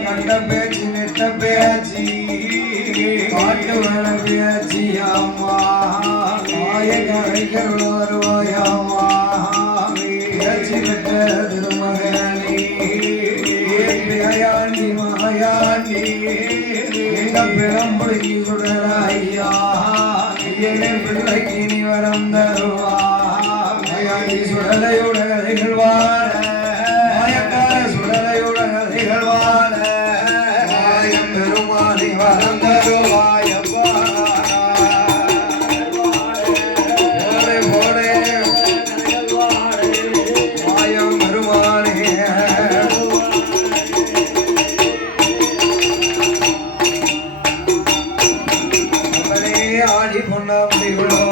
கண்ட பேச்சு நெட்ட பேச்சு பாட்டு வர பேச்சு அம்மா கரைக்கருள் வருவாயாமா பேச்சு நெட்ட திருமகனே பேயாண்டி மகையாண்டி எங்க பிறம்புடி சுடராய்யா பிள்ளைக்கு நீ வரம் தருவா மயாண்டி சுடலையோட கதைகள் வாழ சுடலையோட கதைகள் வாழ பெருமானி வரம் தருவாயப்பா மாயம் பெருமானே ஆடி பொன்னாம்பிகளோ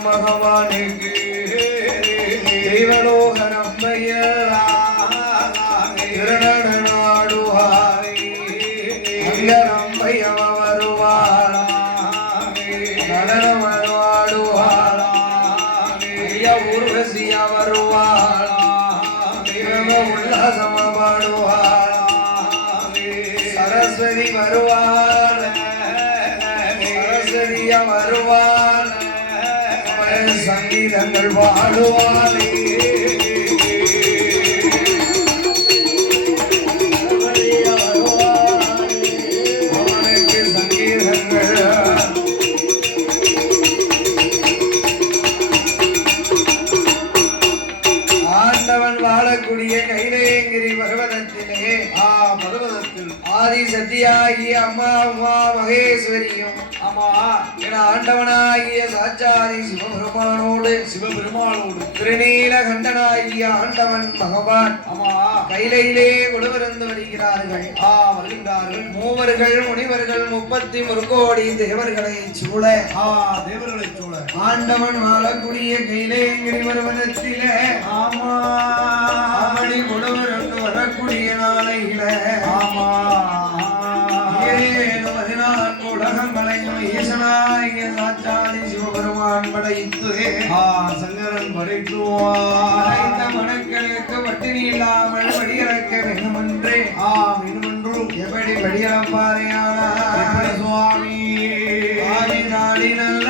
மகவானுக்கு திருநடனாடுவாய் அங்கரம்பையவ வருவாளா நடனமாடுவாளா ஊர்வசிய வருவாளா உல்லாசமா பாடுவாளா சரஸ்வதி வருவாள் சரஸ்வதிய வருவாள் சங்கீதங்கள் பாடுவாளே அவனுக்கு சங்கீதங்கள் ஆண்டவன் வாழ வாழக்கூடிய கைலேங்கிரி பர்வதத்திலே பர்வதத்தில் ஆதி சத்தியாகிய அம்மா உமா மகேஸ்வரியும் ஆமா என ஆண்டவனாகிய சாட்சாதி சிவபெருமானோடு திருநீலகண்டனாகிய ஆண்டவன் பகவான் ஆமா கைலையிலே கொடுவிருந்து வருகிறார்கள் வருகின்றார்கள். மூவர்கள் முனிவர்கள் 33 கோடி தேவர்களை சூழ தேவர்களை சூழ ஆண்டவன் வாழக்கூடிய கைலேங்கிரி பர்வதத்திலே ஆமா அவனி கொடுவிருந்து வரக்கூடிய நாளையில ஆமா 14 உலகங்களையும் ஈசனாகிய சாட்சாதி சிவபெருமான் படைத்து சங்கரன் படைத்துவார் மனக்களுக்கு பட்டினி இல்லாமல் படியிறக்க வேண்டும் என்று எப்படி படியிறப்பாரையானார் சுவாமி ஆதி நாடி நல்ல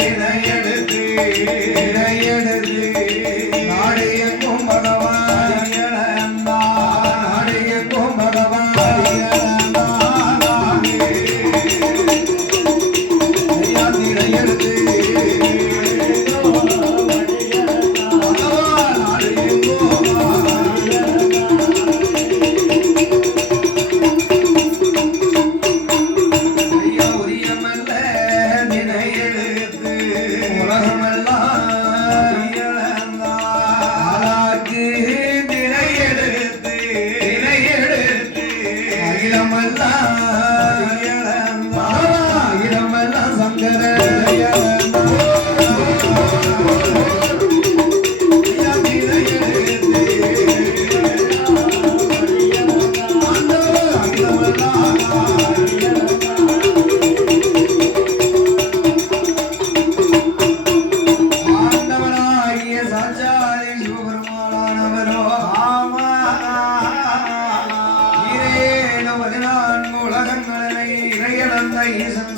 திரையெடுத்து நாடு எங்கும் பகவான் நாடு எங்கும் பகவான் திரையெடுத்து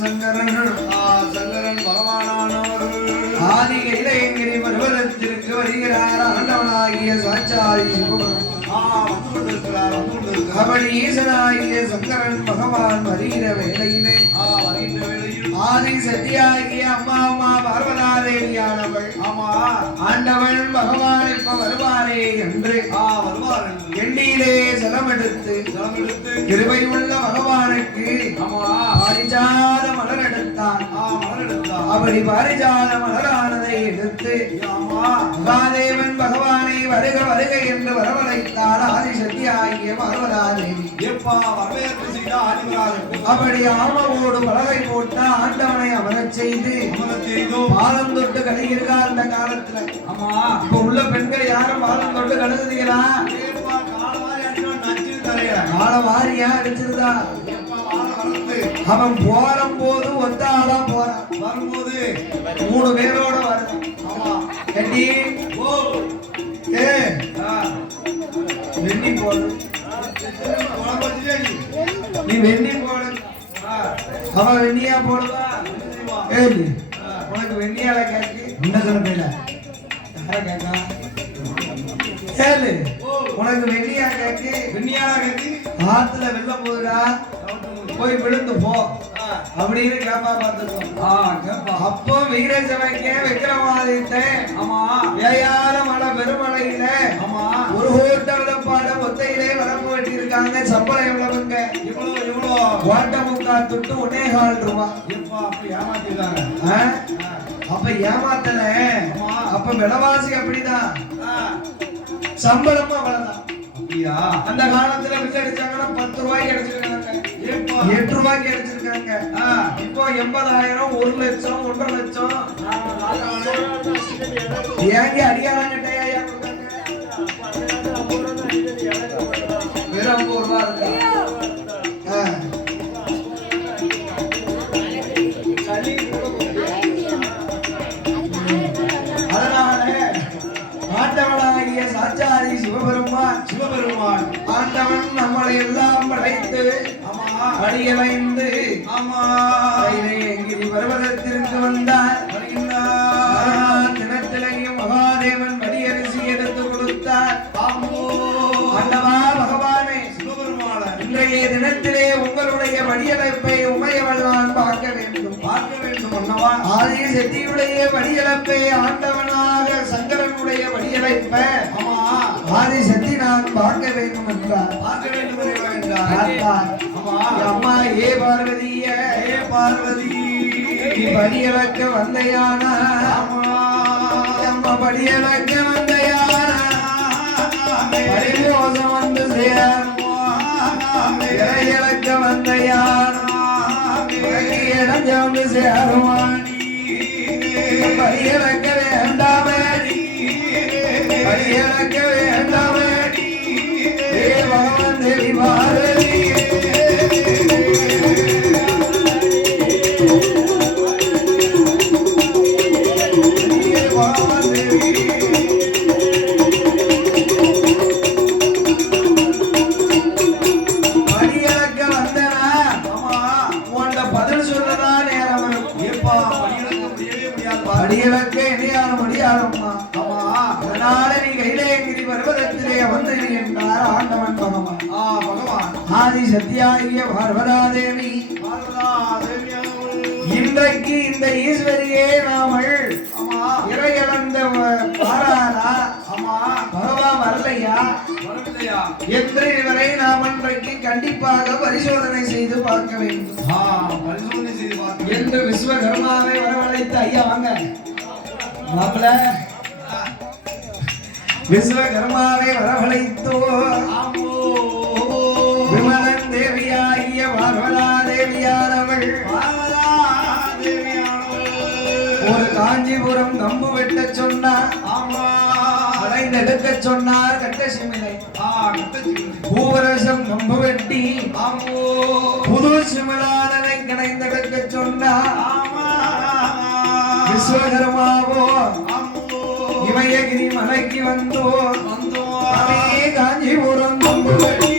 சங்கரன் பகவானானவர் ஆதி கைலேங்கிரி பர்வதத்திற்கு வருகிறார் ஆண்டவனாகிய சாட்சாதி அவன் ஈசனாகிய சங்கரன் பகவான் வருகிற வேளையிலே ஆதி சத்தியாகிய அம்மா பார்வதாதேவியானவள் ஆண்டவன் பகவான் இப்ப வருவாரே என்று எண்ணியிலே ஜலமெடுத்து கிருபையுள்ள பகவானுக்கு பாரிஜாத மலர் எடுத்தான் அப்படி பாரிஜாத மலரானதை எடுத்து மகாதேவன் பகவானை வருக வருக என்று வரவழைத்தார் ஆதி சக்தியாகிய பார்வதாதேவி அப்படி ஆமவோடு பலகை போட்ட ஆண்டவனை அமரச் செய்து பாலம் தொட்டு கழுகிருக்கா அந்த காலத்துல இப்ப உள்ள பெண்கள் யாரும் பாலம் தொட்டு கழுகுதீங்களா கால வாரியா அடிச்சிருந்தா அவன் போறும் போது ஒத்தாளா போறான் வரும்போது 3 பேரோட வருது கட்டி வெண்ணி போடு நீ வெண்ணி போடு அவன் வெண்ணியா போடுவா உனக்கு வெண்ணியால கேட்கு என்ன சொல்ல யார கேட்கா உனக்கு வெண்ணியா கேட்கு வெண்ணியால கேட்கு ஆத்துல வெள்ளம் போகுதா போய் விழுந்து போ அப்படின்னு கேப்பா பார்த்துக்கோ அப்போ வீரசபைக்கே விக்ரமாதித்த ஏயால மலை பெருமலையில ஒரு கூட்ட விதப்பாட ஒத்தையிலே வரம்பு வெட்டி இருக்காங்க சம்பளம் எவ்வளவுங்க இவ்வளவு ஓட்ட முக்கா துட்டு 1.25 ரூபாய் ஏமாத்திருக்காங்க அப்ப ஏமாத்தல அப்ப விலைவாசி அப்படிதான் சம்பளமும் அவ்வளவுதான் அந்த காலத்துல பில் அடிச்சாங்கன்னா 10 ரூபாய்க்கு அடிச்சிருக்காங்க 8 ரூபாய்க்கு அடிச்சிருக்காங்க இப்போ 80,000 1 லட்சம் 1.5 லட்சம் ஏங்க அடியாரம் கட்டையா வெறும் 50 ரூபாய் அதனால ஆண்டவனாகிய சாட்சாதி சிவபெருமான் ஆண்டவன் நம்மளை எல்லாம் படைத்து அடியலைந்து கைலேங்கிரி பர்வதத்திற்கு வந்தார் தினத்திலையும் மகாதேவன் படியரிசி எடுத்து கொடுத்தார் ஆண்டவா பகவானே இன்றைய தினத்திலே உங்களுடைய வடியமைப்பை உமையவள் நான் பார்க்க வேண்டும் அண்ணவா ஆதி செட்டியுடைய வடியமைப்பை ஆண்டவனாக சங்கரனுடைய வடியமைப்பை ஆதி சக்தி நான் பார்க்க வேண்டும் என்றார். பார்க்க வேண்டும் என்றார். பார்த்தார். அம்மா ஏ பார்வதிய பார்வதி படியலக்க வந்தையானா அம்மா படியலக்க வந்தையானா பரிமோசம் வந்து சேரக்க வந்தையானா இடைஞ்ச வந்து சேருவாணி படியலக்க வேண்டாமே படியலக்க வேண்டாமே ஏ பகவான் தேவி பாரதி படியலக்க இணையான முடியாதம்மா. அதனால நீ கைலேங்கிரி பர்வதத்திலே வந்து என்றார் ஆண்டவன் பகவான். பகவான் ஆதி சத்தியாகிய பார்வதாதேவி இன்றைக்கு இந்த ஈஸ்வரியே நாமல் இறையளந்த பாராரா பகவான் வரலையா என்று இவரை நாம் இன்றைக்கு கண்டிப்பாக பரிசோதனை செய்து பார்க்க வேண்டும் என்று விஸ்வகர்மாவை வரவழைத்து ஐயா வாங்க மாப்பிள விஸ்வகர்மாவை வரவழைத்தோ விமலன் தேவியாகிய பார்வதா தேவியானவள் ஒரு காஞ்சிபுரம் கம்பு வெட்ட சொன்னார். அடைந்தெடுக்க சொன்னார் கட்டசிமிலை பூவரசம் கம்பு வெட்டி புது சிமிலானதை கடைந்தெடுக்க சொன்னார். விஸ்வகர்மாவோ இமயகிரி மலைக்கு வந்தோ காஞ்சிபுரம் கம்பு வெட்டி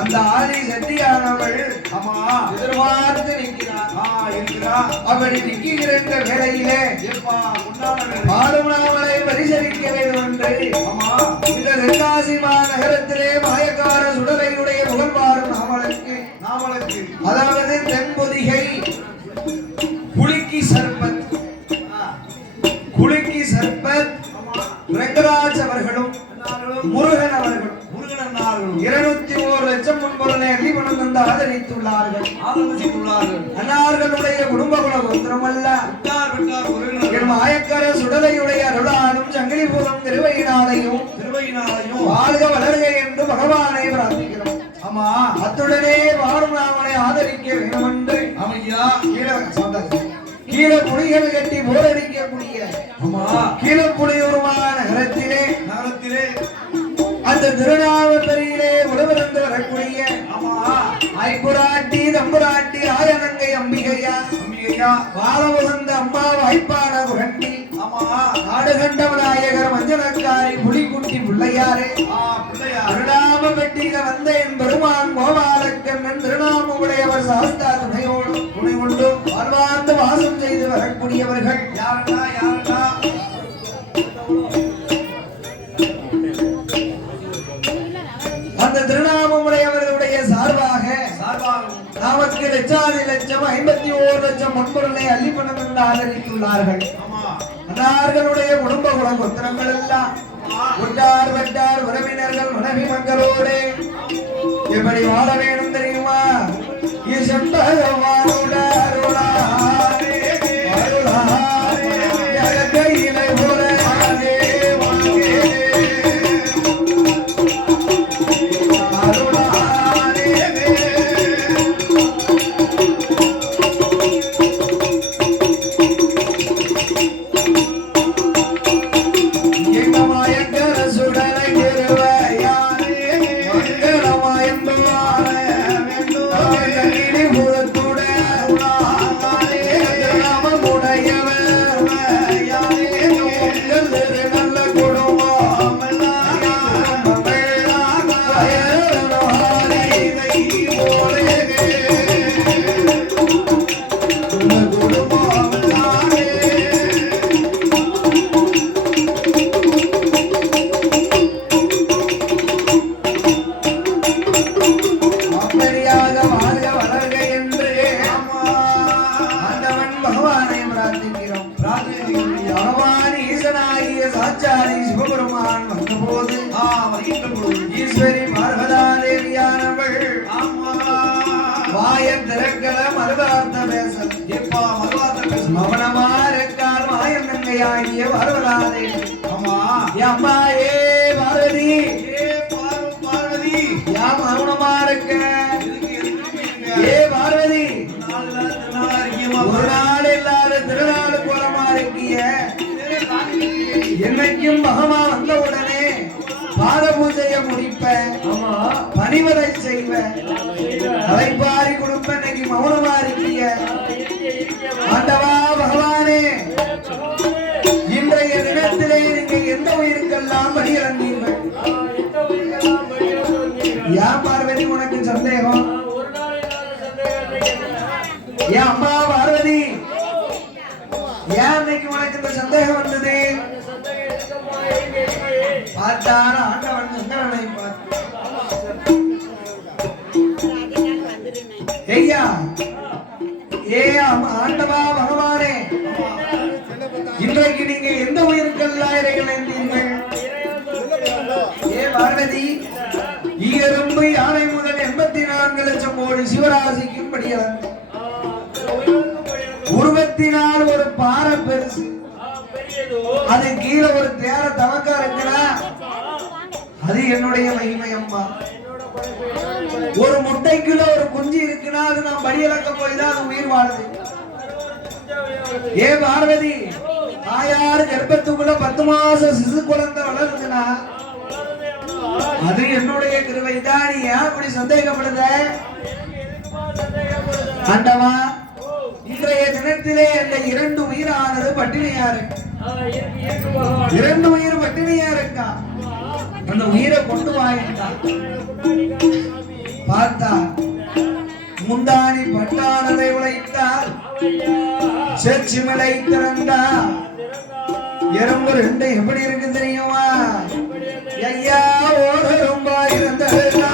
அந்த ஆதி சக்தியானவள் எதிர்பார்த்து நிற்கிறார். அப்படி நிற்கிற வேளையிலே பாலுமணாமலை பரிசரிக்க வேண்டும் என்று இந்த தென்காசி மாநகரத்திலே மாயக்கார சுடலையுடைய புகழ்வாரும் நாமளுக்கு அதாவது தென்பொதிகை குலுக்கி சர்பத் ரங்கராஜ் அவர்களும் முருகன் அவர்களும் 201 லட்சம் முன்பொருளை அடிபணம் தந்து ஆதரித்துள்ளார்கள். அன்னார்களுடைய குடும்ப குலகோத்திரமல்ல என் மாயக்கர சுடலையுடைய அருளாலும் சங்கிலிபுரம் திருவையினாலையும் வாழ்க வளர்க என்று பகவானை பிரார்த்திக்கிறோம். ஆமா அத்துடனே வாழும் அவனை ஆதரிக்க வேண்டும் என்று ஆமையா கீழே புலிகள் கட்டி போரடிக்கக்கூடிய ஆமா கீழே புலியூருமான நகரத்திலே அந்த திருநாவப்பரியிலே உழவிருந்து வரக்கூடிய ஆமா ஐப்புராட்டி தம்புராட்டி ஆயனங்கை அம்பிகையா பாலமுகந்த அம்மா வாய்ப்பான புரட்டி ஆமா ஆடுகண்ட விநாயகர் மஞ்சனக்காரி புலிக்குட்டி பிள்ளையாரே திருநாம பெட்டிக வந்த என் பெருமான் கோபாலக்கண்ணன் திருநாம உடையவர் சாஸ்தா துணையோடு துணை கொண்டு வாழ்வார்ந்து வாசம் செய்து வரக்கூடியவர்கள் யாருடா யாருடா அந்த திருநாமமுடையவர்களுடைய சார்பாக நமக்கு லட்சாதி லட்சம் 51 லட்சம் முன்பொருளை அள்ளிப்பணம் என்று ஆதரித்துள்ளார்கள். அன்னார்களுடைய குடும்ப குல கோத்திரங்கள் எல்லாம் உற்றார் வட்டார் உறவினர்கள் மனைவி மக்களோடு எப்படி வாழ வேணும் தெரியுமா? என்னைக்கும் மகமா வந்த உடனே பாத பூஜையை முடிப்பேன், பணிவரை செய்வேன், அலைப்பாரி கொடுப்பேன். இன்னைக்கு மௌனமா இருக்கிய ஆண்டவா பகவானே, இன்றைய தினத்திலே நீங்க எந்த உயிருக்கெல்லாம் பணியிறந்தீர்கள்? ஏன் பார்வதி உனக்கு சந்தேகம்? ஏன் அம்மா பார்வதி, ஏன் இன்னைக்கு உனக்கு இந்த சந்தேகம் வந்தது? பார்த்தான ஆண்டவன் சங்கரனை ஐயா, ஏ ஆண்டவா பகவானே, இன்றைக்கு நீங்க எந்த உயிருக்கெல்லாம் இறைகளீர்கள்? ஏ பார்வதி, ஈயரும்பு யானை முதல் 84 லட்சம் கோடி சிவராசிக்கும் படியலாம். உருவத்தினால் ஒரு பாறை பெருசு, அது கீழே ஒரு தேர தவக்கா இருக்குன்னா அது என்னுடைய மகிமை அம்மா. ஒரு முட்டைக்குள்ள ஒரு குஞ்சு இருக்குன்னா அது நான் படியலக்க போய் தான் அது உயிர் வாழுது. ஏ பார்வதி, தாயார் கர்ப்பத்துக்குள்ள 10 மாச சிசு குழந்தை வளருதுன்னா அது என்னுடைய கிருபை தான். நீ ஏன் அப்படி சந்தேகப்படுத? ஆண்டவா, இன்றைய தினத்திலே அந்த 2 உயிரானது பட்டினியா இருக்கு. 2 உயிர் பட்டினியா இருக்கா. அந்த உயிரை கொண்டு வாயிட்டா. பார்த்தா முந்தானி பட்டானதை உழைத்தால் செச்சு மலை திறந்தா எறும்பு 2 எப்படி இருக்கு தெரியுமா? ஐயா ஓட ரொம்ப இருந்ததுன்னா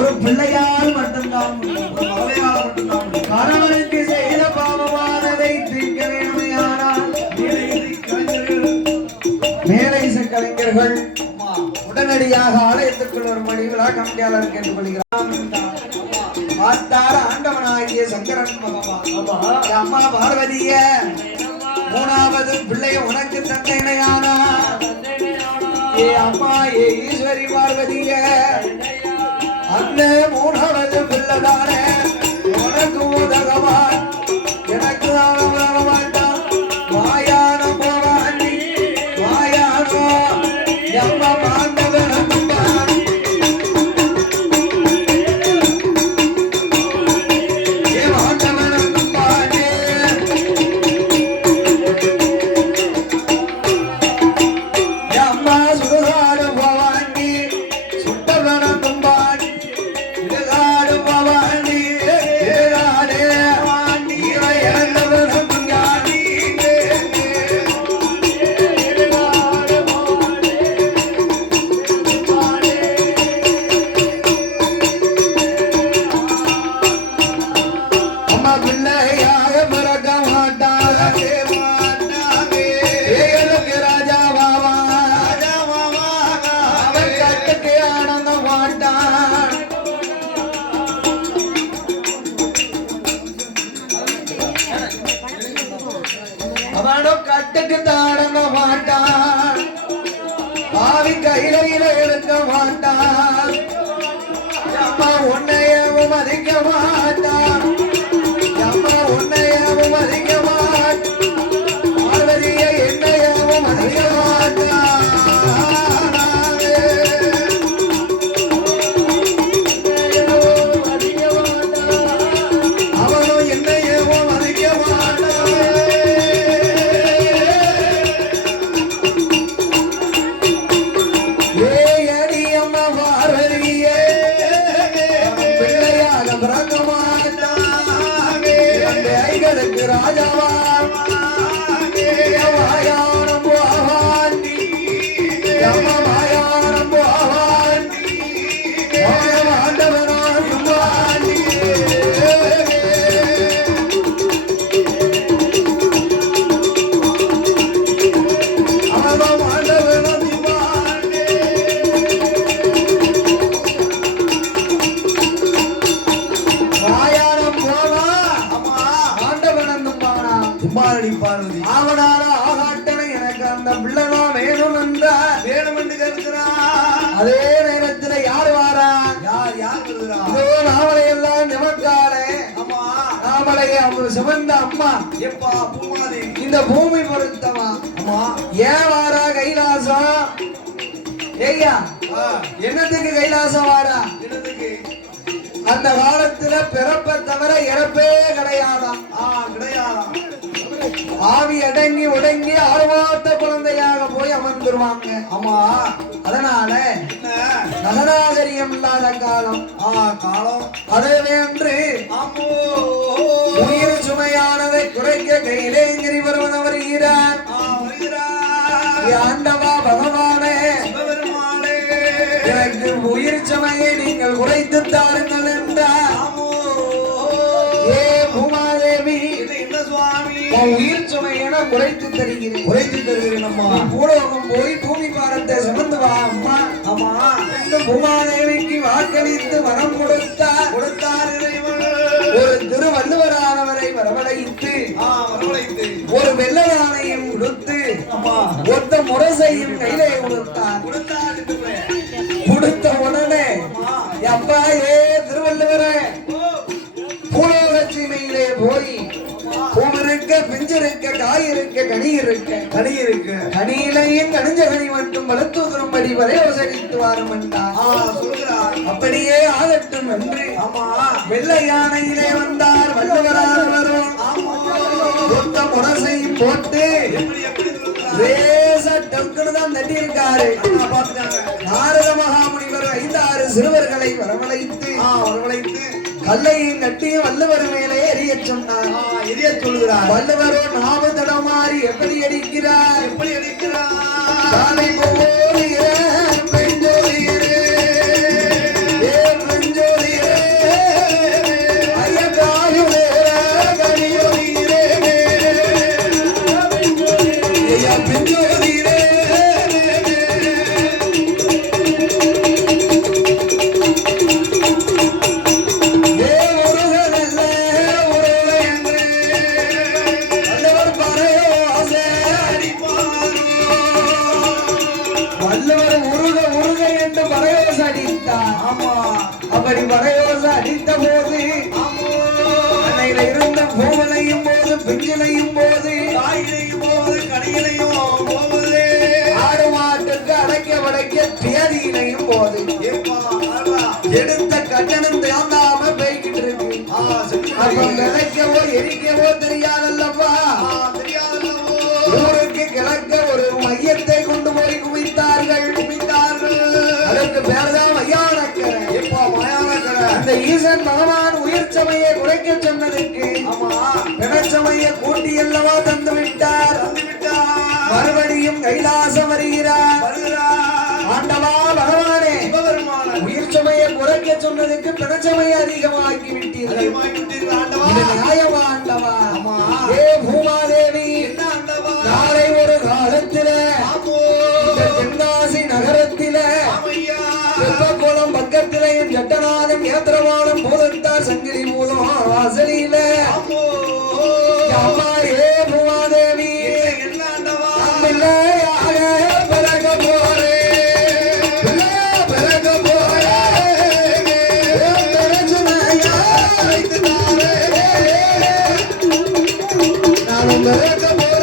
ஒரு பிள்ளையால் மட்டும்தான் முடியும். ஒரு மகளையால மட்டும்தான் முடியும். கணவனுக்கு செய்த பாவமானதை தீர்க்க வேண்டுமையானால் மேலைச கலைஞர்கள் உடனடியாக ஆலயத்துக்குள் ஒரு மணி விழா கமிட்டியாளர் கேட்டுக்கொள்கிறார். பார்த்தார் ஆண்டவனாகிய சங்கரன் பகவான் அம்மா பார்வதிய மூணாவது பிள்ளை உனக்கு தந்தையானா ஏ அம்மா ஏ ஈஸ்வரி பார்வதிய அந்த மூணாவது பிள்ளைதானே உனக்கு உதகவான் எனக்கு உதக மாட்டான் வாயான போவாண்டி வாயானோ அம்மா பாண்டவன் கட்டுக்கு தாடங்க மாட்டான் பாவி கையில எடுக்க மாட்டான் அம்மா உன்னையவும் மதிக்க மாட்டான் அம்மா உன்னையவும் மதிக்க மாட்டான் பார்வதிய என்னையவும் மதிக்க மாட்டான் அவனும் என்னையவும் மதிக்க மாட்டான். ராஜாவான் மாயானம் போவான் மாயானம் போவான் ஆண்டவனான் அவன் ஆண்டவனும் மாயானம் போவா பார்வதி அவனால ஆகாட்டனை எனக்கு அந்த பிள்ளைதான் வேணும் என்று கேட்கிறான். அதே நேரத்தில் யார் வாரா யார் வருகிறா? இதோ நாமளை எல்லாம் நிமக்காலே அம்மா நாமளையே அவர் சிவந்த அம்மா எப்பா பூமாதி இந்த பூமி பொருத்தமா அம்மா ஏன் வாரா கைலாசம் ஏய்யா என்னத்துக்கு கைலாசம் வாரா? என்னதுக்கு? அந்த காலத்துல பிறப்பை தவிர இறப்பே கிடையாதாம். கிடையாதாம். ஆவி அடங்கி உடங்கி ஆர்வாத்த குழந்தையாக போய் அமர்ந்துருவாங்க. ஆமா அதனால நகநாகரியம் இல்லாத காலம் காலம் அதே என்று உயிர் சுமையானதை குறைக்க கையிலேங்கிரி வருவன் வருகிறார். ஆண்டவா பகவானே எனக்கு உயிர் சுமையை நீங்கள் குறைத்து தாருங்கள் என்றார். ஏ பூமாதேவி உயிர் சுமையென குறைத்து தருகிறேன் அம்மா. பூலோகம் போய் பூமி பாரத்தை சுமந்து வா அம்மா. அம்மா இன்னும் பூமாதேவிக்கு வாக்களித்து வரம் கொடுத்தார் ஒரு திருவள்ளுவரானவரை வரவழைத்து ஒரு வெள்ளதானையும் கொடுத்து ஒத்த முரசையும் கையிலே கொடுத்தார். கொடுத்த உடனே அப்பா ஏ திருவள்ளுவரே பூலோகச்சிமையிலே போய் பூமிருக்க பிஞ்சிருக்க காய் இருக்க கனி இருக்க கனியிலையும் கனிஞ்ச கனி மட்டும் வளர்த்துதரும்படி வரையோசரித்து வாரும் என்றார். அப்படியே ஆகட்டும் என்று வெள்ளை யானையிலே வந்தார் வள்ளுவரானவரும் ஒத்த முரசையும் போட்டு தான் தட்டி இருக்காரு. நாரத மகாமுனிவர் 5-6 சிறுவர்களை வரவழைத்து கல்லையும் கட்டியும் வள்ளுவர் மேலே எரிய சொன்னார். வள்ளுவரோ நாம தடமாறி எப்படி அடிக்கிறார்? பெஞ்சோதியே உருக உருக என்று பறையோசை அடித்தார். ஆமா அப்படி பறையோசை அடித்த போது அன்னையில இருந்த பூவலையும் போது பிஞ்சிலையும் போது காயிலையும் போவது கடையிலையும் போவது ஆடு மாட்டுக்கு அடைக்க வடைக்க தேதியிலையும் போது ஏப்பா ஆடா எடுத்த கட்டணம் தாண்டாம போய்கிட்டு இருக்கு. அப்ப விளைக்கவோ எரிக்கவோ தெரியாதல்லப்பா. தெரியாதல்லவோ ஊருக்கு கிழக்க ஒரு மையத்தை கொண்டு போய் குவித்தார்கள். அதற்கு பேர்தான் மையானக்கரை. ஏப்பா மயானக்கரை அந்த ஈசன் பகவான் உயிர் சமையை குறைக்க சொன்னதுக்கு ஆமா பிணச்சமைய கூட்டி அல்லவா தந்து விட்டார். மறுபடியும் கைலாசம் வருகிறார். ஆண்டவா பகவானே, உயிர் சுமையை குறைக்க சொன்னதுக்கு பிணச்சமையை அதிகமாக்கி விட்டீர்கள். இது நியாயமா ஆண்டவா? ஏ பூமாதேவி, நாளை ஒரு காலத்தில இந்த தென்காசி நகரத்தில வெப்பக்குளம் பக்கத்திலே ஜட்டநாதன் ஏத்திரவாளம் பூதத்தார் சங்கிலி பூதம் வாசலில அம்மா ஏ பூமாதேவி பிறக போறே பிறக போறே நானும் பிறக போறே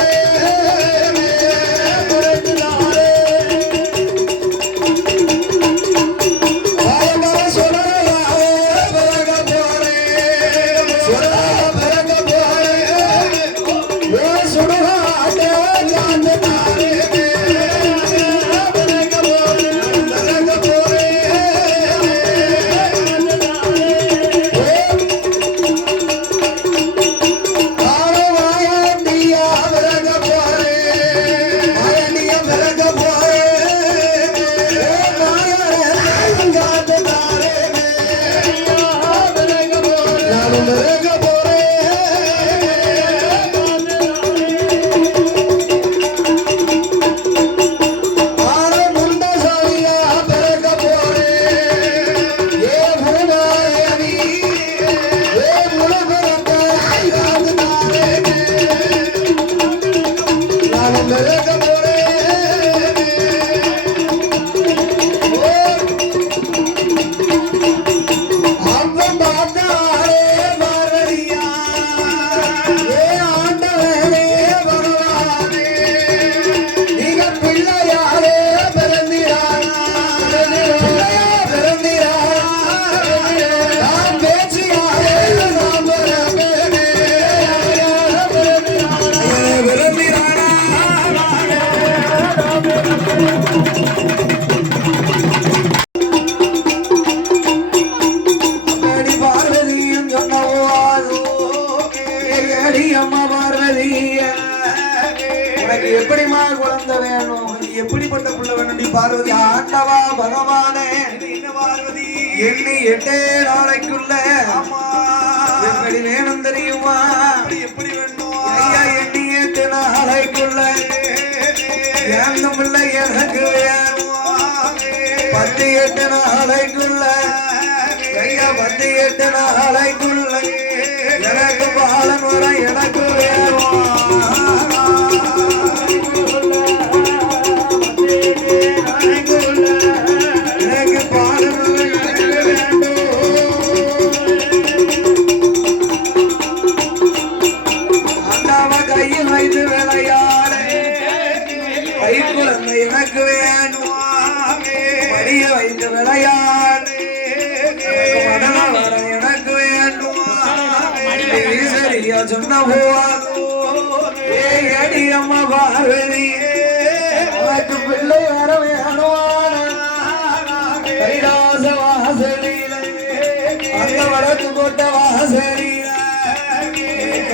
எப்படிமா குழந்தை வேணும்? எப்படிப்பட்ட புள்ள வேணும்? நீ பார்வதி ஆண்டவா பகவானே, என்ன பார்வதி எண்ணி 8 நாளைக்குள்ள எப்படி வேணும் தெரியுமா? எப்படி வேணும்? ஐயா, எண்ணி 8 நாளைக்குள்ள ஏந்தும் பிள்ளை எனக்கு வேணும். 10 நாளைக்குள்ள ஐயா 10 நாளைக்குள்ள எனக்கு பாலன் வர எனக்கு வேணும். எனக்கு வேணும் படிய வைத்து விளையாடு மனம் வர எனக்கு வேண்டும். சரியா சொன்ன போடி அம்மா பார்வதி, உனக்கு பிள்ளை வர வேணும். கைலாச வாசலில அந்த வடக்கு போட்ட வாசலில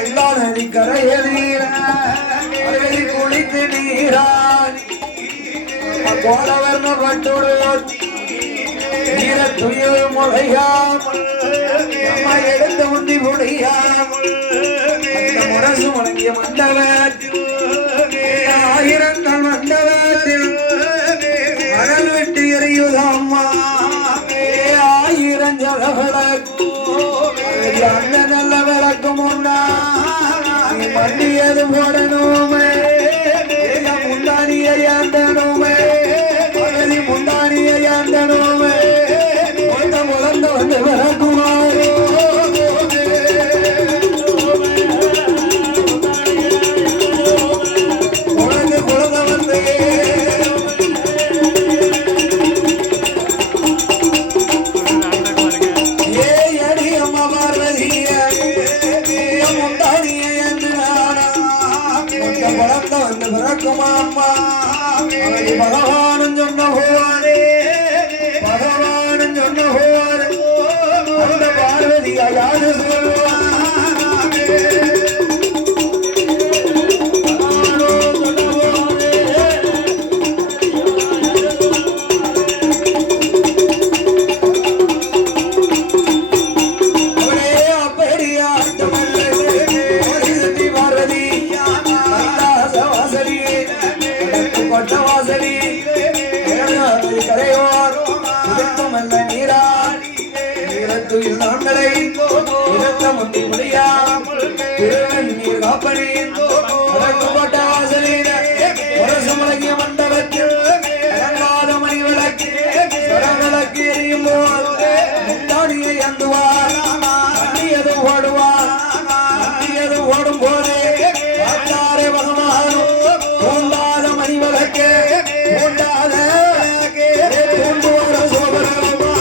எல்லா நதி கரையலில குளித்து நீராடி போலவர்ண பட்டுடுவோம் நீர துயில் முளையாமல் அம்மா எடுத்த முந்தி முடியாமல் அந்த முரசு முழங்கிய மண்டபத்தில் 1000 மண்டபத்தில் மணல் விட்டு எரியுதம்மா 1000 ஜலவிளக்கு அந்த நல்ல விளக்கு முன்னா மண்டியது போடணுமே முன்னாடியே அந்த கரையோரும் அல்ல நீராடி நீரத்துயில் நாங்களை இறக்க முந்தி முடியாமல் திருநீர் காப்பனே போட்ட வாசலில் முரசு முழங்கிய மண்டபத்தில் இறங்காத மணி விளக்கு விளக்கு எரியும் போது முந்தானியை அந்துவார் அந்நியது ஓடுவார் அந்நியது ஓடும் போதே பார்த்தாரே பகவானும் தூண்டாத மணி விளக்கு தூண்டாத தூண்டுவார சோபரமா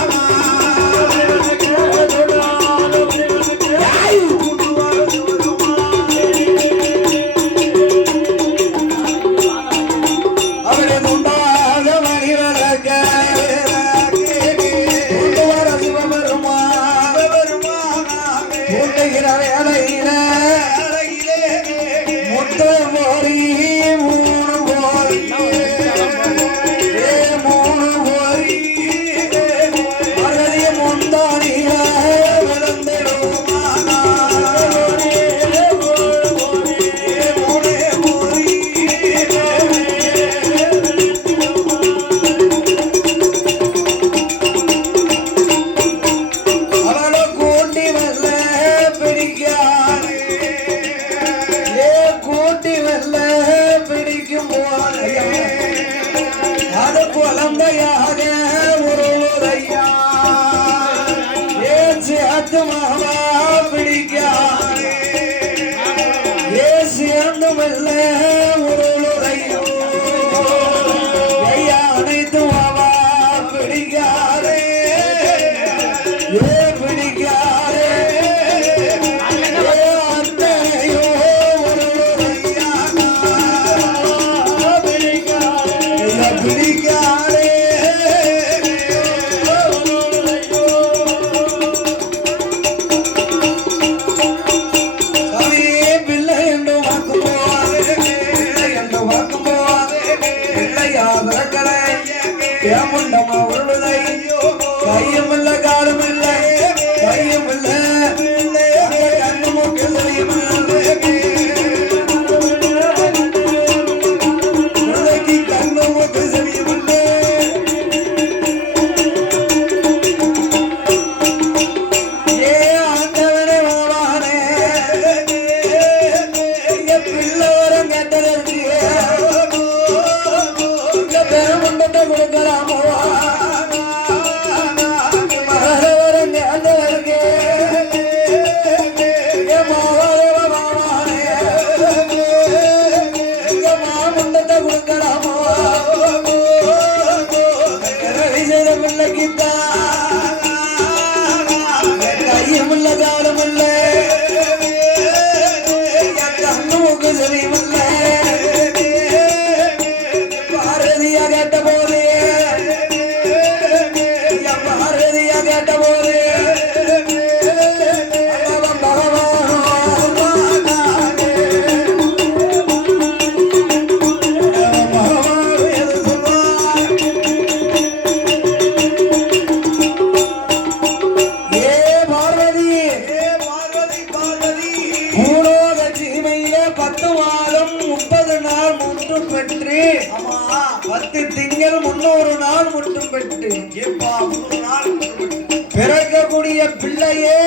பிறக்கக்கூடிய பிள்ளையே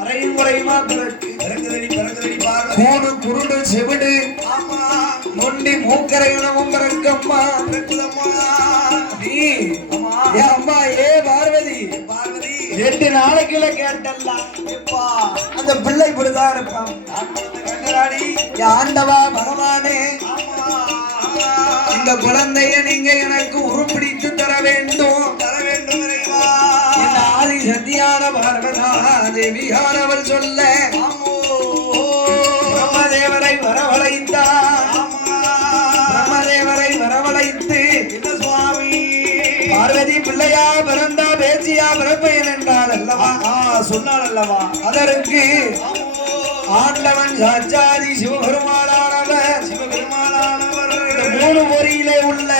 அரையும் குறையுமா பிறக்கு கூடு குருடு செவிடு நொண்டி மூக்கரையினமும் பிறக்கம்மா நீ அம்மா ஏ பார்வதி 8 நாளைக்குள்ள கேட்டல்லாம் அந்த பிள்ளை இப்படிதான் இருப்பான் ஆண்டவா பகவானே இந்த குழந்தைய நீங்க எனக்கு உருப்பிடித்து தர வேண்டும் ஆதி சத்தியான பார்வதா தேவியானவர் சொல்ல பிரம்மதேவரை வரவழைத்தார். பிரம்மதேவரை வரவழைத்து சுவாமி பார்வதி பிள்ளையா பிறந்தா பேச்சியா பிறப்பேன் என்றால் அல்லவா சொன்னார் அல்லவா. அதற்கு ஆண்டவன் சாட்சாதி சிவபெருமானானவர் 3 பொறியிலே உள்ள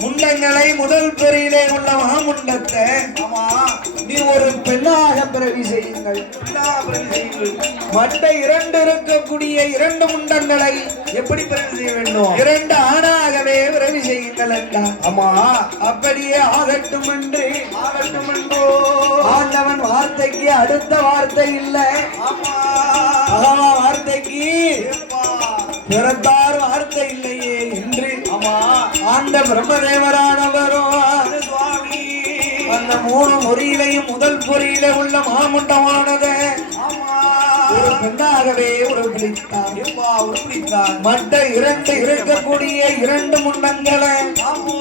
முண்டங்களை முதல் பிறையிலே உள்ள மாமுண்டத்தை ஆமா நீ ஒரு பெண்ணாக பிறவி செய்யுங்கள். எல்லா பிறகு செய்யுங்கள். மற்ற இரண்டு இருக்கக்கூடிய இரண்டு முண்டங்களை எப்படி பிறகு செய்ய வேண்டும்? இரண்டு ஆணாகவே பிறவி செய்யுங்கள் என்றார். ஆமா அப்படியே ஆகட்டும் என்று ஆகட்டும் என்றோ. ஆண்டவன் வார்த்தைக்கு அடுத்த வார்த்தை இல்லை. ஆமா அகவா வார்த்தைக்கு ஏப்பா. பிறந்தார் வார்த்தை இல்லையே என்று ஆமா ஆண்ட பிரம்மதேவரானவரும் அது சுவாமி. அந்த மூணு பொறியிலையும் முதல் பொறியில உள்ள மாமுண்டமானது ஆமா ஒரு பெண்ணாகவே உருப்பிடித்தார். ஏப்பா உருப்பிடித்தான். மற்ற இரண்டு இருக்கக்கூடிய இரண்டு முண்டங்களை ஆமோ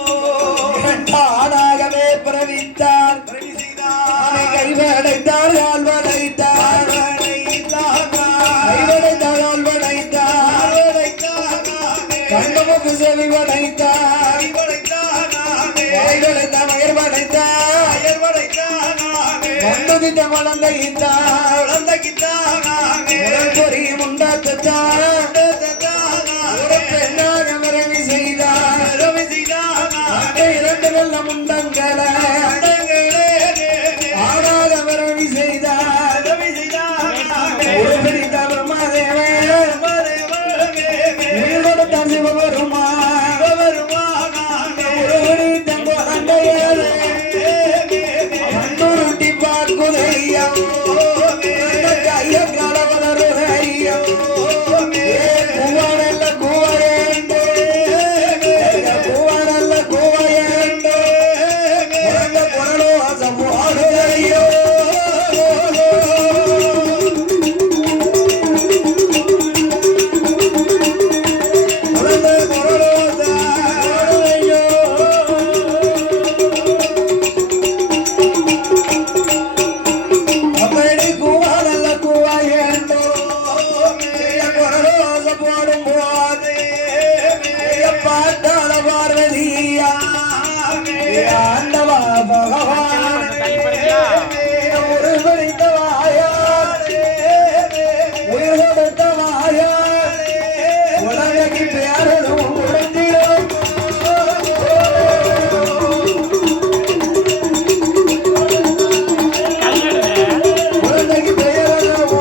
இரண்டு ஆணாகவே பிறவித்தார். பிறகு செய்தான். கைவடைத்தார் கால்வடைத்தார் கைவடைத்தார் கால்வடைத்தார் கண்டமுக்கு செவி வடைத்தார் வாய்வடைத்தார் மயர் வடைத்தார் கண்டுதித்த குழந்தைத்தார் பொறி முண்டாத்தார் ஒரு பெண்ணாக மறைவு செய்தார். அந்த இரண்டு நல்ல முண்டங்களை ஆணாக மறைவு செய்தார். ஒரு பிடித்த பிரம்மதேவன் உயிர் கொடுத்த சிவபெருமான் ஒரு பிடித்த குழந்தையரே கண்டுருட்டி பார்க்குதையா கைய கடவுளருதையா கூவனல்ல கூவையண்டு கூவனல்ல கூவையண்டு குழந்த குரலோ அசம் ஆடுதையோ குழந்த குரலோ ஆடுதையோ அப்படி கூவனல்ல கூவையண்டு குரலோ போடும் போது பார்த்தால பார்வதியா ஆண்டவா பகவான் ஒரு பிடித்த வாயால் உயிர் கொடுத்த வாயால் உலகைக்கு பேரதும் உடைந்திடும் உலகைக்கு பேரதும்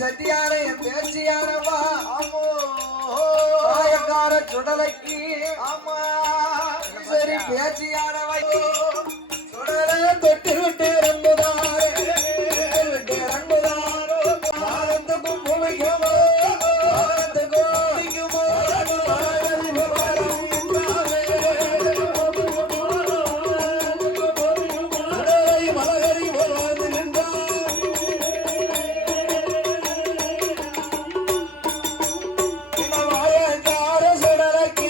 சத்தியான என் பேச்சியானவா ஆமோ மாயக்கார சுடலைக்கு ஆமா சரி பேச்சியானவா சுடலை தொட்டு விட்டு இறங்குதாரே விட்டு இறங்குதாரோ வாரத்துக்கும் பூமிக்குமோ வாரத்துக்கும் பூமிக்குமோ மலகரி வராது நின்றார் மாயக்கார சுடலைக்கு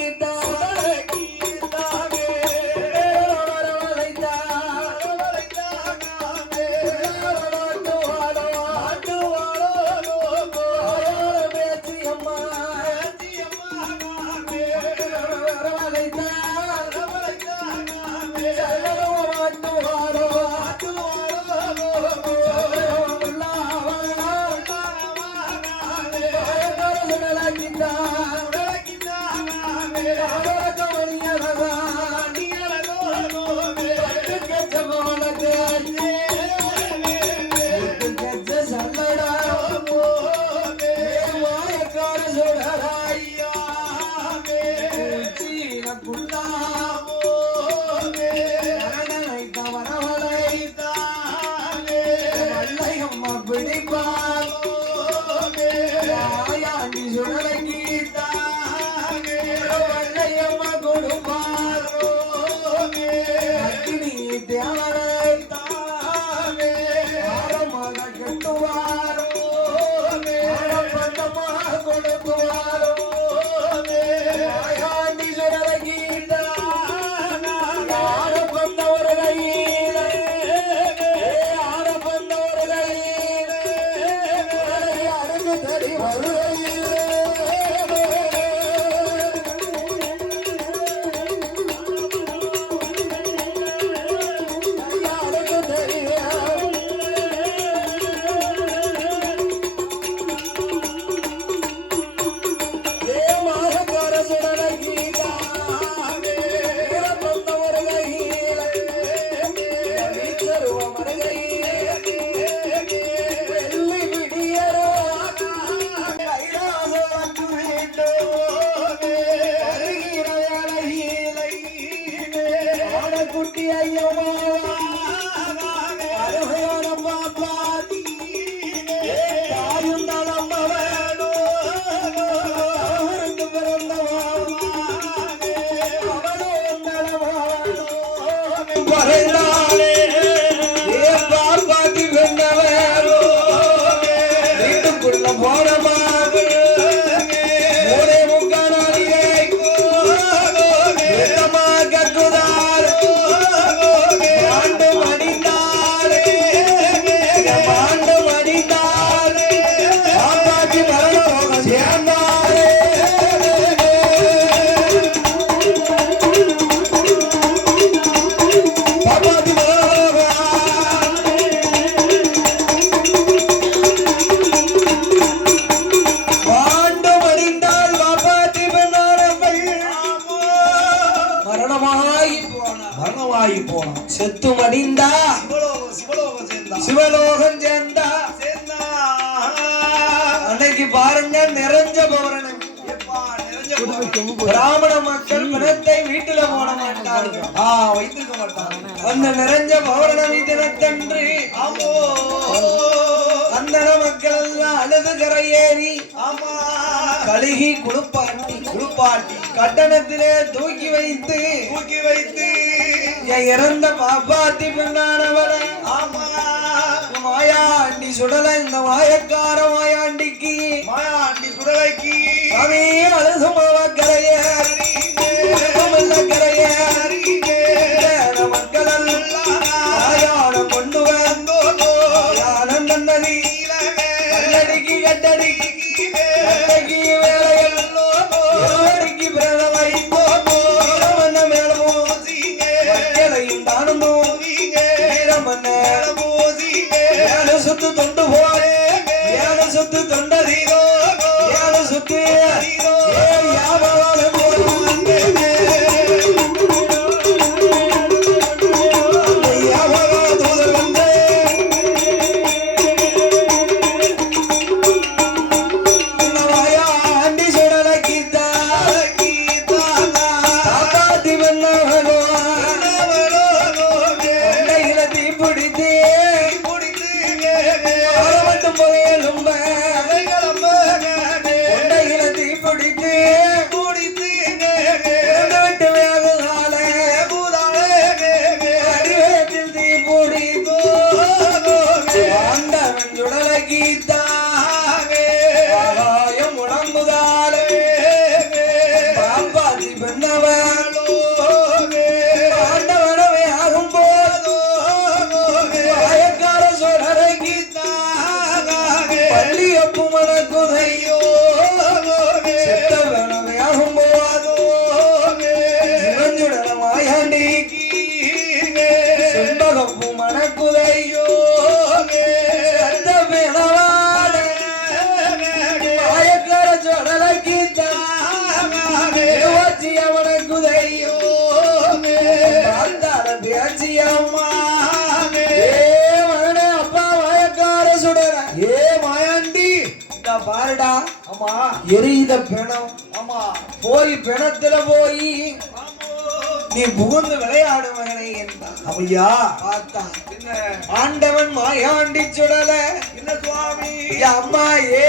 சிவலோகம் சேர்ந்தா சேர்ந்தா அன்னைக்கு பாருங்க நிறைஞ்ச பௌர்ணமி. எப்பா நிறைஞ்ச போறேன். பிராமண மக்கள் பிணத்தை வீட்டுல போட மாட்டார்கள். வைத்திருக்க மாட்டாங்க. அந்த நிறைஞ்ச பௌர்ணமி தினத்தன்று ஆமோ அந்தன மக்கள் எல்லாம் அழுது கரையேறி ஆமா கழுகி குளிப்பாட்டி குளிப்பாட்டி கட்டணத்திலே தூக்கி வைத்து என் இறந்த பாப்பாத்தி பெண்ணானவள ஆமா மாயாண்டி சுடல இந்த மாயக்கார மாயாண்டிக்கு மாயாண்டி சுடலைக்கு சாமி அழுசுமாவ கரையேறி கரைய மக்கள் எல்லாம் மாயானம் கொண்டு வந்தோ நன்னதி கட்டடிக்கு கட்டடிக்கு வேலையல்லோடிக்கு பிறந்த வைந்தோ மன்ன மேலமோ மக்களையும் தானுமோ வீரமன்ன ஏழு சுத்து தொண்டு போரே ஏழு சுத்து தொண்டதீரோ ஏழு சுத்து யாபவாலும் பாருடா ஆமா எரியுத பிணம். ஆமா போய் பிணத்துல போய் நீ புகுந்து விளையாடு மகனை என்றான். ஐயா பார்த்தா என்ன ஆண்டவன் மாயாண்டி சுடல என்ன சுவாமி அம்மா ஏ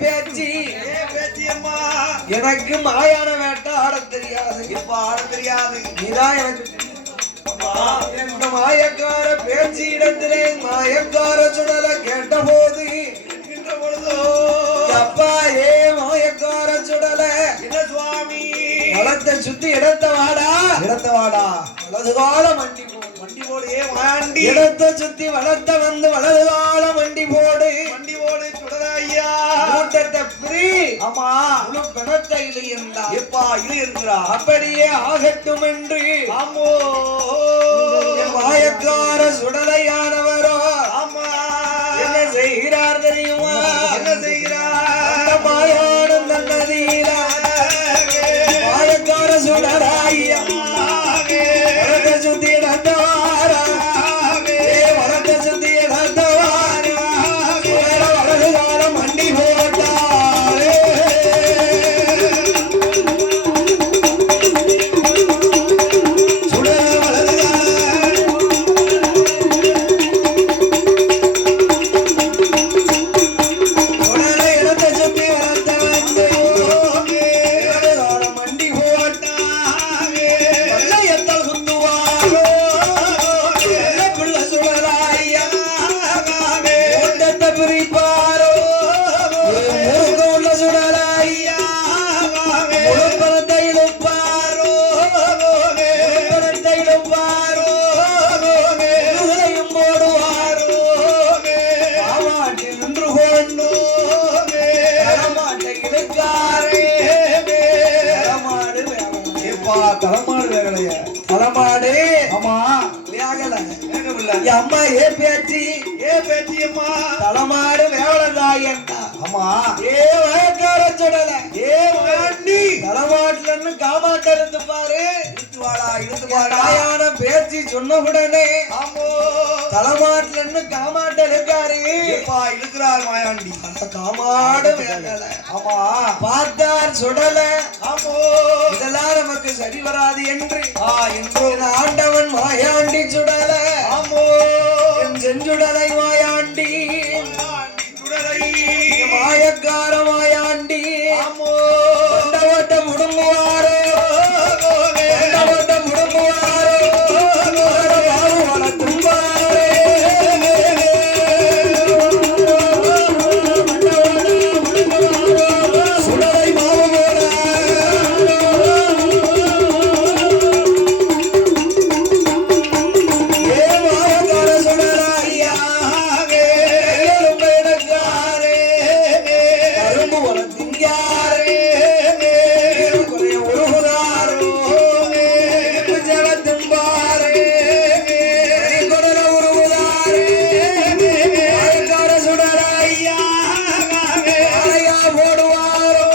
பேச்சி பேச்சியம்மா எனக்கு மாயான வேட்டை ஆட தெரியாது. இப்ப ஆட தெரியாது. நீதான் எனக்கு இந்த மாயக்கார பேச்சு இடத்திலே மாயக்கார சுடல கேட்ட போது அப்பா ஏ மாயக்கார சுடல என்ன சுவாமி வளத்தை சுத்தி இடத்த வாடா வலது கால மண்டி போடு ஏ மாயாண்டி இடத்தை சுத்தி வளத்தை வந்து வலது கால மண்டி போடு சுடல ஐயா கூட்டத்தை பிரி. ஆமா முழு பிணத்தை இது இருந்தா எப்பா இது இருக்கிறா அப்படியே ஆகட்டும் என்று ஆமோ மாயக்கார சுடலையானவரோ ஆமா என்ன செய்கிறார் தெரியுமா? என்ன செய்கிறார்? அந்த மாயானம் நன்னதியில மாயக்கார சுடராய்யா வளத்தை சுத்தி நடந்தவாரா வளத்தை சுத்தி நடந்தவாரா வலது காலம் மண்டி போட்டாரே சுடல வலது சுடலை இடத்தை சுத்தி வளர்த்த வந்து வலது காலம் மண்டி போட்டாரே வெள்ளையத்தால் குத்துவாரோ வெள்ளைக்குள்ள சுடராய்யா கூட்டத்தை பிரிப்பாரோ முருக உள்ள சுடராய்யா முழுப்பணத்தை இழுப்பாரோ முழுப்பணத்தை இழுப்பாரோ முதுகையும் போடுவாரோ மாமாட்டில் நின்று கொண்டு மாட்டை இழுக்காரே மாடு எப்பா தலைமாடு வேகலைய தலைமாடு ஆமா வேகல வேகவில்லை என் அம்மா ஏ பேச்சு ஏ பேச்சியம்மா தலைமாடு வேவலதாயண்டா ஆமா ஏ வயக்கார சுடல ஏ மாயாண்டி தலைமாட்டுல இருந்து காமாட்ட இருந்து பாரு இழுத்து வாடா தாயான பேச்சு சொன்ன உடனே ஆமோ தலைமாட்டுல இருந்து காமாட்ட இருக்காரு ஏப்பா இழுக்கிறார் மாயாண்டி அந்த காமாடு வேகல ஆமா பார்த்தார் சுடல ஆமோ இதெல்லாம் நமக்கு சரி வராது என்று என்றோ என் ஆண்டவன் மாயாண்டி சுடல ஆமோ என் செஞ்சுடலை மாயாண்டி சுடலை மாயக்கார மாயாண்டி ஆமோ கொண்டவட்ட முடுங்குவாரோ கொண்டவட்ட முடுங்குவாரோ பாவல தும்பாரே சுடலை மாவோட ஏ மாயக்கார சுடலாரியா கரும்பு வள திங்காரே உருகுதாரோ ஜெகத்தும்பாரே கொடல உருகுதாரே மாயக்கார சுடலாரியா ஆயா போடுவாரோ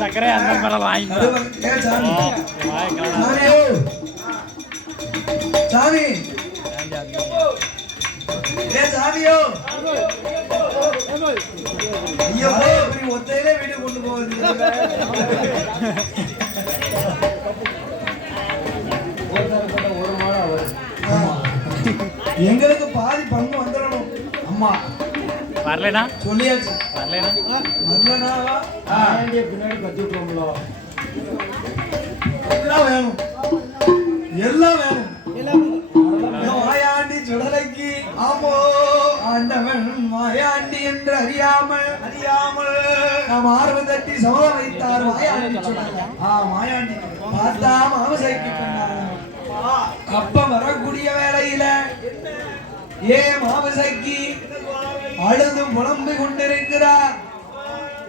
சக்கரை அந்த மேல வாங்கிக்கலாம் சாமி ஏ சாமியோ ஐயோ இப்படி ஒத்தையிலே வீடு கொண்டு போகுது எங்களுக்கு பாதி பங்கு வந்துடணும் அம்மா வரலனா சொல்லியாச்சு வரலனா வரலனாவா பின்னாடி கத்திட்டோம்ல எல்லாம் வேணும் எல்லாம் வேணும் மாயாண்டி சுடலைக்கு ஆமோ ஆண்டவன் மாயாண்டி என்று அறியாமல் நாம் ஆர்வம் தட்டி சமதம் வைத்தார் மாயாண்டி சுடலை மாயாண்டி பார்த்தா மாமசைக்கு அப்ப வரக்கூடிய வேளையில ஏ மாமசைக்கு அழுது புலம்பு கொண்டிருக்கிறார்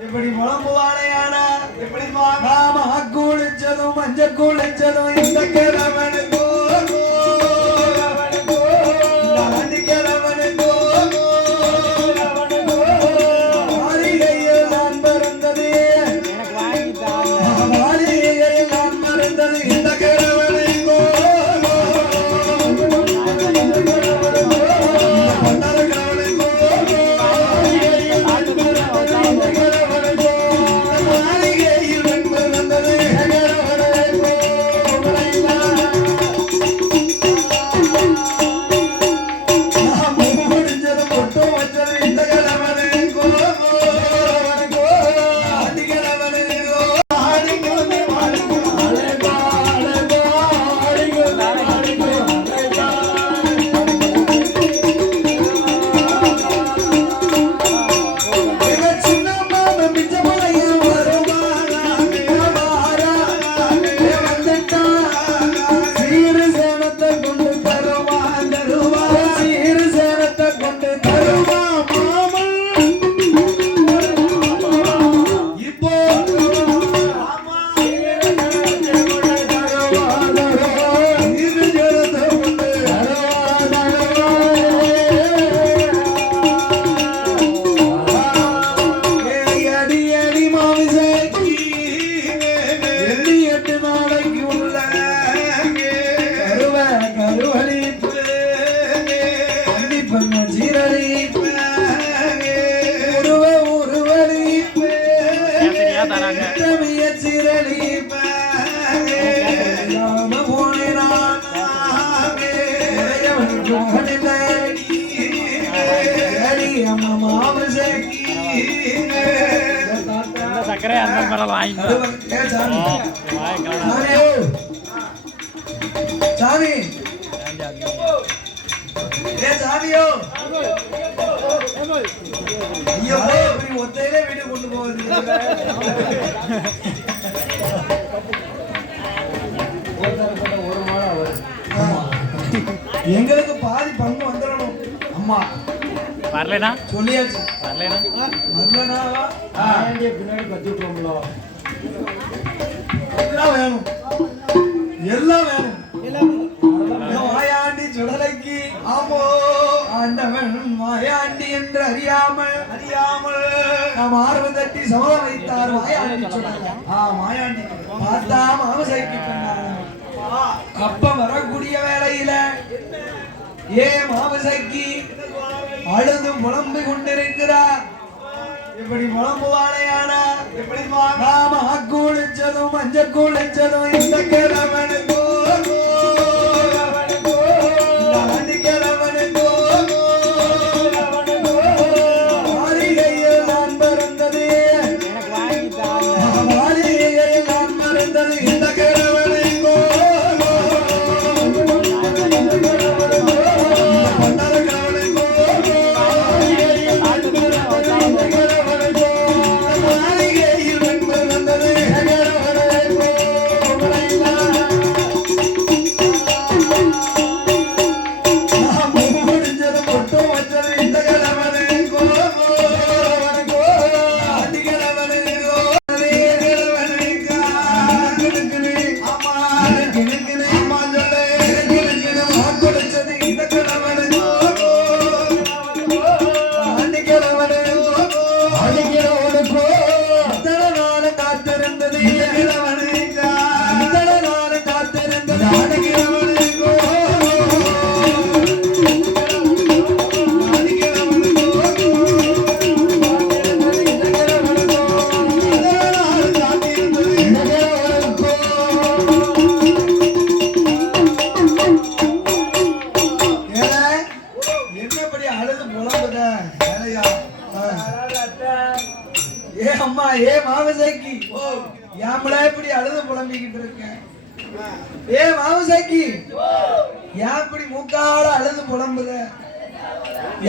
இப்படி புலம்புவானையானா எப்படி நாம கூழிச்சதும் மஞ்ச கூழிச்சதும் இந்த கிழவனுக்கோ மாளிகையில் நான் பிறந்தது மாளிகையில் நான் பிறந்தது இந்த கிழவனுக்கோ மாளிகையில் பிறந்தது அம்மா மாமசேகி சக்கரை அந்த பரவாயில்ல வாங்கிக்கலாம் சாமி சாமியோ ஐயோ இப்படி ஒத்தையிலே வீடு கொண்டு போகுது எங்களுக்கு பாதி பங்கு வந்துடணும் அம்மா வரலனா சொல்லியாச்சு வரலனா வரலனாவா பின்னாடி கத்தி விட்டுருவோம்ல எல்லாம் வேணும் எல்லாம் வேணும் மாயாண்டி சுடலைக்கு ஆமோ ஆண்டவன் மாயாண்டி என்று அறியாமல் நாம் ஆர்வம் தட்டி சமரம் வைத்தார் மாயாண்டி சொன்னாங்க மாயாண்டி பார்த்தா மாமசைக்கு அப்ப வரக்கூடிய வேளையில ஏ மாமசைக்கு அழுது புலம்பு கொண்டிருக்கிறார் இப்படி புலம்புவானையானா எப்படி நாம அக்கூளிச்சதும் மஞ்ச கூளிச்சதும் இந்த கிழவனுக்கோ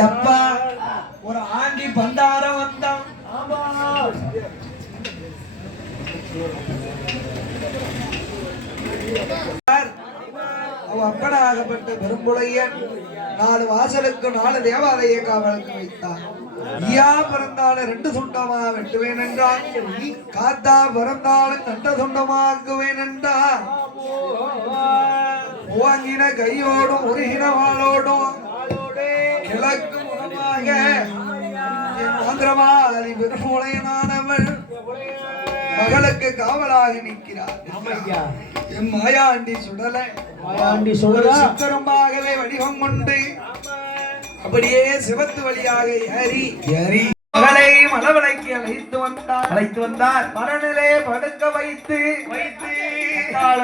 எப்பா ஒரு ஆண்டி பண்டாரம் வந்தான் அப்பனாகப்பட்ட பெரும்புலையன் 4 வாசலுக்கு 4 தேவாலய காவலுக்கு வைத்தான். ஐயா பிறந்தாலும் 2 துண்டமா வெட்டுவேன் என்றான். காத்தா பிறந்தாலும் 2 துண்டமாக்குவேன் என்றான். ஓங்கின கையோடும் உருகின வாளோடும் கிழக்கு முகமாக என் ஆந்திரவாதி பெருமுளையனானவள் மகளுக்கு காவலாக நிற்கிறார். என் மாயாண்டி சுடலை சுக்கரமாகவே வடிவம் கொண்டு அப்படியே சிவத்து வழியாக ஏறி மகளை மலவளைக்கு அழைத்து வந்தார். மரணிலே படுக்க வைத்து நார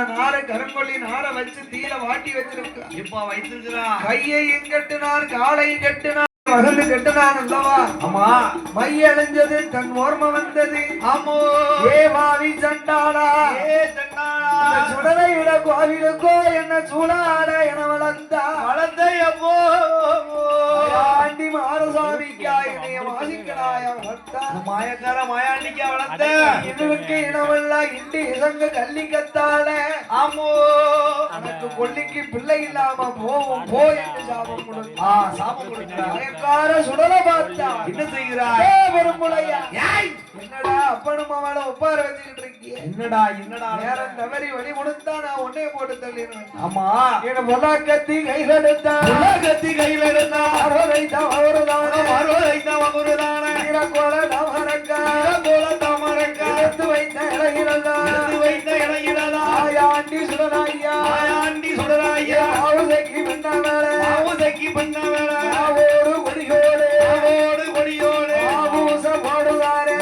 கருங்கொல்லி நார வச்சு தீல வாட்டி வச்சிருக்கார். இப்ப வைத்திருக்கிறான். கையையும் கட்டினார், காலையும் கட்டினார், மகனு கட்டினான் அல்லவா? ஆமா. மை அழிஞ்சது, தன் ஓர்ம வந்தது. ஆமோ ஏ மாவி சண்டாளா, சுடலையிட கோவிலுக்கோ என்ன சூழாட என வளர்ந்தா வளர்ந்தையப்போ ஆண்டி மாரசாமிக்கா இணைய மாசிக்கடாய வளர்த்தா மாயக்கார மாயாண்டிக்கா வளர்த்த இவளுக்கு இனவெல்லாம் இண்டி இசங்க கல்லிக்கத்தால. ஆமோ எனக்கு கொல்லிக்கு பிள்ளை இல்லாம போவோம் போ என்று சாபம் கொடுத்தா. சாபம் கொடுக்கிறார். மாயக்கார சுடலை பார்த்தா என்ன செய்கிறாய்? பெருமுளையா, என்னடா அப்பனும் அவளை ஒப்பார வச்சுக்கிட்டு இருக்கிய? என்னடா நேரம் தவறி வழி கொடுத்தா நான் உன்னைய போட்டு தள்ளிடுவேன். ஆமா. என பொல்லாக்கத்தி கையில் எடுத்தா அறுவதைத்தான் அவருதான இறக்கோல தாமரக்கா எடுத்து வைத்த இடையிலா ஆயாண்டி சுடராய்யா ஆவுதைக்கு பண்ண வேலை ஆவோடு கொடியோடு ஆபூச போடுவாரே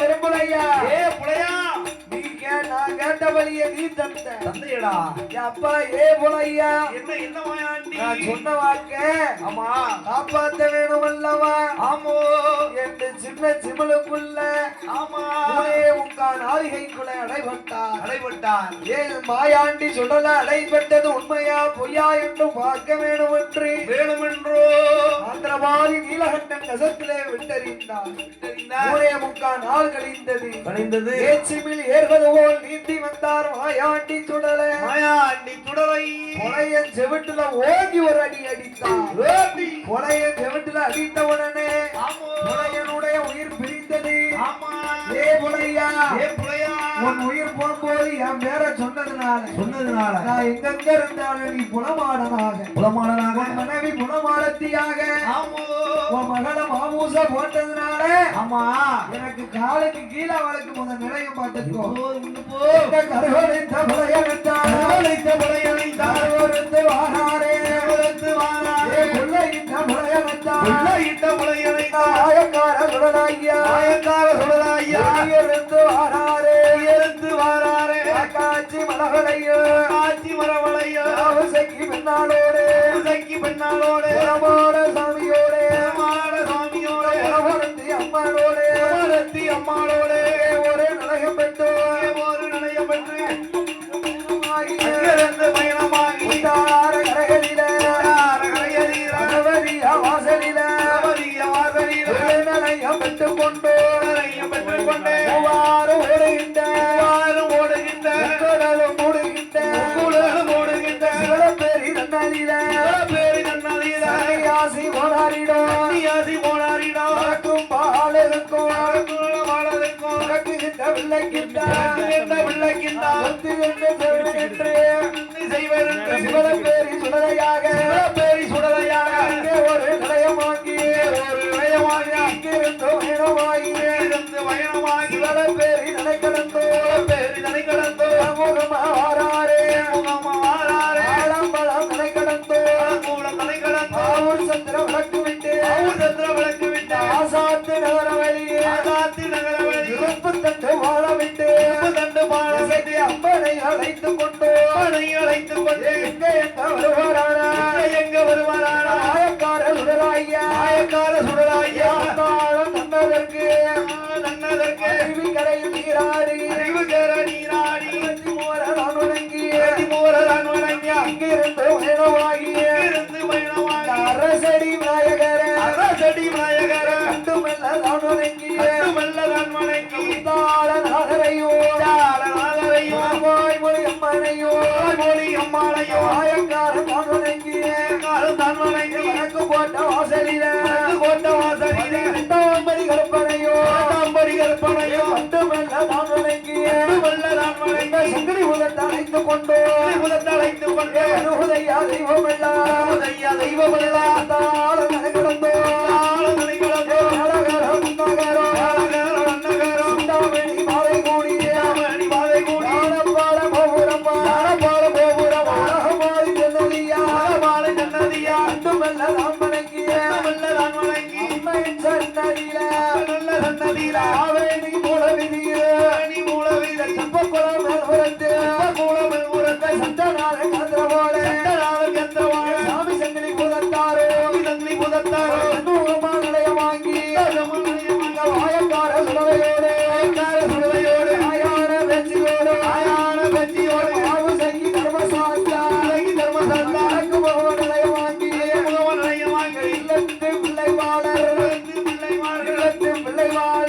விரும்புலையா நான் கேட்ட வழியை நீ தந்தையடா அப்பா. ஏ புலையா, என்ன மாயாண்டி நான் சொன்ன வாக்க ஆமா காப்பாத்த வேணும் அல்லவா ஆமோ என்று சின்ன சிமலுக்குள்ள ஆமா உங்கள் நாளிகைக்குள்ள அடைபட்டார் அடைபட்டார் ஏன் மாயாண்டி சுடல அடைபட்டது உண்மையா பொய்யா என்று பார்க்க வேண்டும் என்று வேணுமென்றோ ஆந்திரவாதி நீலகண்டன் கசத்திலே விட்டறிந்தார் ஊரே முக்கால் நாள் கழிந்தது ஏச்சிமில் ஏறுவது போல் நீந்தி வந்தார் மாயாண்டி சுடல மாயாண்டி துடலை கொலையன் செவிட்டுல ஓங்கி ஒரு அடி அடித்தார் கொலையன் செவிட்டுல அடித்த உடனே கொலையனுடைய உயிர் பிரிந்தது ஆமா ஏ புலையா ஏ புலையா உன் உயிர் போகும்போது என் பேர சொன்னதுனால நான் எங்கெங்க இருந்தாலும் நீ புலமாடனாக உன் மனைவி புலமாடத்தியாக ஆமோ உன் மகள மாமூச போட்டதுனால ஆமா எனக்கு காலுக்கு கீழே அவளுக்கு முதல் நிலையம் பார்த்துக்கோ போ கருவளைத்த புலையனைத்தான் கருவறுத்து வாராரே ஏ புள்ளையிட்ட புலையனைத்தான் ஆயக்கார சுடலாய்யா இருந்து வாராரே காட்சி மலகளையோ அவசைக்கு பின்னாலோடு புறமாட சாமியோடு புறமரத்தி அம்மானோடு ஒரு நிலையம் பெற்று உண்டார கரைகளில கணவதிய வாசலில நிலையம் பெற்றுக் கொண்டு மூவாறு ஓடுகின்ற கடலும் மூடுகின்ற சிவபெரி நன்னலில சன்னியாசி போனாரிடம் வழக்கும் பாலருக்கும் வழக்குகின்ற பிள்ளைக்கின்ற சிவபெரி சுடலையாக இங்கே ஒரு நிலையமாக்கி இங்கிருந்து பயணமாகி சிவபெரி நிலை கடந்தோ முகமா வாராரே ஆலம்பலம் நிலை கடந்தோ ஆவூர் சந்திர விளக்கு விட்டு ஆசாத்து நகர வழியே இருப்பு தண்டு வாழ விட்டு அம்பனை அழைத்துக் கொண்டு எங்க வருவாரா ஆயக்கார சுடராய்யா தாளம் தன்னதற்கு அருவி கரையில் நீராடி மோரன் வணங்கி அங்கிருந்து பயணமாகி அரசடி நாயகரே கண்டுமெல்ல தான் வணங்கி தாள நாகரையோ வாய்மொழி அம்மானையோ ஆயக்காரன் தான் வணங்கி வணக்கு போட்ட வாசலில எட்டாம்பரி கற்பனையோ கண்டுமெல்ல தான் வணங்கி சங்கரி முதல் அழைத்துக் கொண்டு அனுகுதையா தெய்வமெல்லாம் தாள நகை கடந்தோ மாலை கூடிய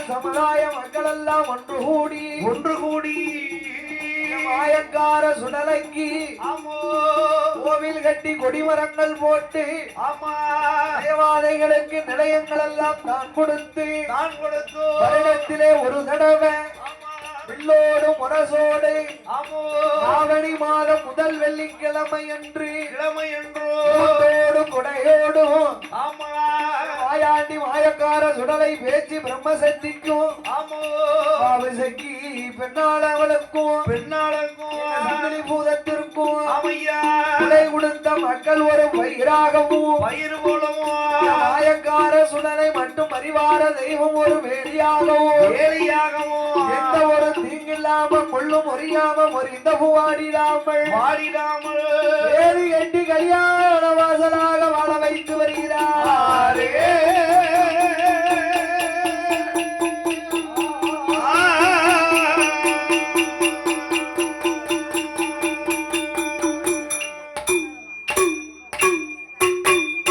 சமுதாய மக்கள் எல்லாம் ஒன்று கூடி மாயக்கார சுடலைக்கு கோவில் கட்டி கொடிமரங்கள் போட்டு தேவாதைகளுக்கு நிலையங்கள் எல்லாம் தான் கொடுத்து வருடத்திலே ஒரு தடவை பில்லோடு முரசோடு ஆவணி மாதம் முதல் வெள்ளிக்கிழமை என்று கொடையோடும் மாயாண்டி மாயக்கார சுடலை பேச்சு பிரம்மசக்திக்கும் பாவசக்தி பெண்ணாளவளுக்கும் பூதத்திற்கும் விலை கொடுத்த மக்கள் ஒரு பயிராகவும் மாயக்கார சுடலை மட்டும் அறிவார தெய்வம் ஒரு வேலியாகவும் எந்த ஒரு தீங்கு இல்லாம முள்ளும் முறியாம முறிந்த பூவாடிடாமல் வாடிடாமல் ஏறி எட்டி கல்யாண வாசலாக வாழ வைத்து வருகிறார்